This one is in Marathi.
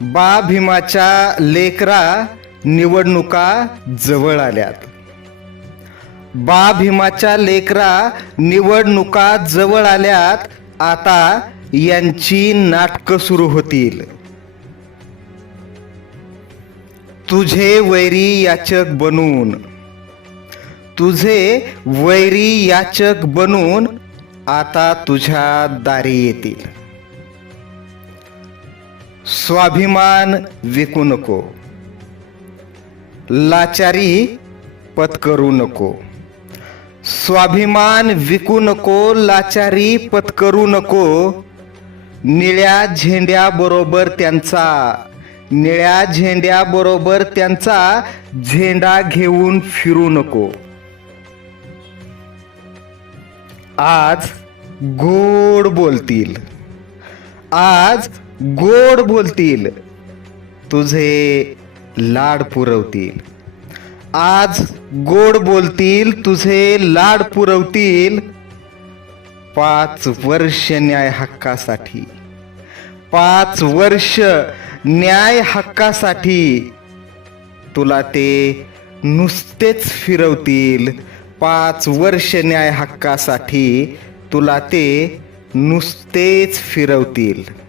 बा भीमाच्या लेकरा निवडणुका जवळ आल्यात. बा भीमाच्या लेकरा निवडणुका जवळ आल्यात आता यांची नाटकं सुरू होतील. तुझे वैरी याचक बनून तुझे वैरी याचक बनून आता तुझ्या दारी येतील. स्वाभिमान विकू नको. लाचारी पत्करू नको. स्वाभिमान विकू नको लाचारी पत्करू नको. निळ्या झेंड्याबरोबर त्यांचा निळ्या झेंड्याबरोबर त्यांचा झेंडा घेऊन फिरू नको. आज गोड बोलतील. आज गोड बोलतील तुझे लाड पुरवतील. आज गोड बोलतील तुझे लाड पुरवतील. पाच वर्ष न्याय हक्कासाठी पाच वर्ष न्याय हक्कासाठी तुला ते नुसतेच फिरवतील. पाच वर्ष न्याय हक्कासाठी तुला ते नुसतेच फिरवतील.